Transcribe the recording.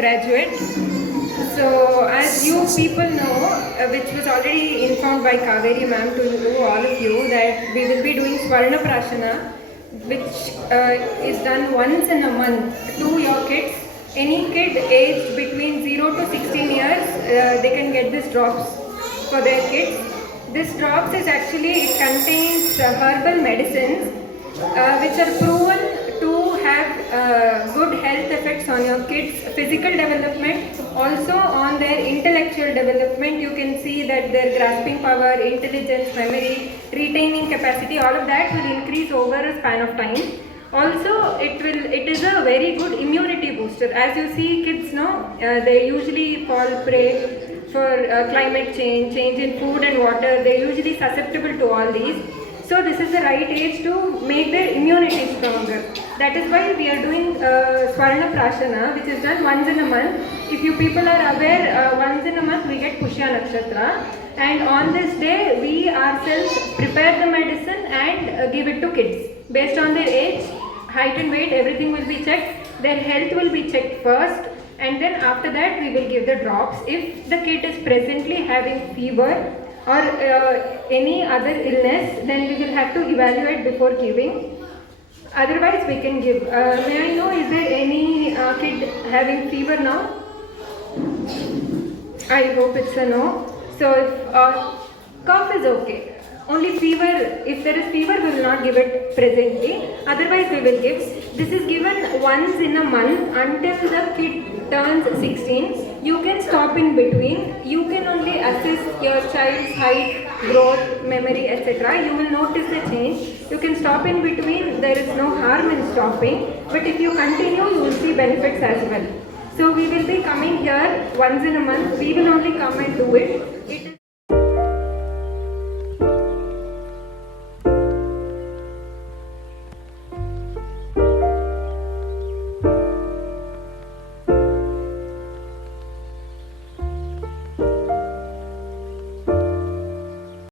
graduate. So as you people know, which was already informed by Kaveri ma'am to you, all of you, that we will be doing Swarna Prashana, which is done once in a month to your kids. Any kid aged between 0 to 16 years, they can get this drops for their kids. This drops is actually, it contains herbal medicines which are proven to have good health effects on your kids' physical development, also on their intellectual development. You can see that their grasping power, intelligence, memory, retaining capacity, all of that will increase over a span of time. Also, it is a very good immunity booster. As you see, kids know they usually fall prey for climate change, change in food and water. They are usually susceptible to all these. So this is the right age to make their immunity stronger. That is why we are doing Swarna Prashana, which is done once in a month. If you people are aware, once in a month we get Pushya Nakshatra, and on this day we ourselves prepare the medicine and give it to kids. Based on their age, height and weight, everything will be checked. Their health will be checked first, and then after that we will give the drops. If the kid is presently having fever or any other illness, then we will have to evaluate before giving. Otherwise we can give. May I know, is there any kid having fever now? I hope it's a no. So if cough is okay. Only fever, if there is fever, we will not give it presently. Otherwise we will give. This is given once in a month until the kid turns 16. You can stop in between. You can only assess your child's height, growth, memory, etc. You will notice the change. You can stop in between. There is no harm in stopping. But if you continue, you will see benefits as well. So we will be coming here once in a month. We will only come and do it.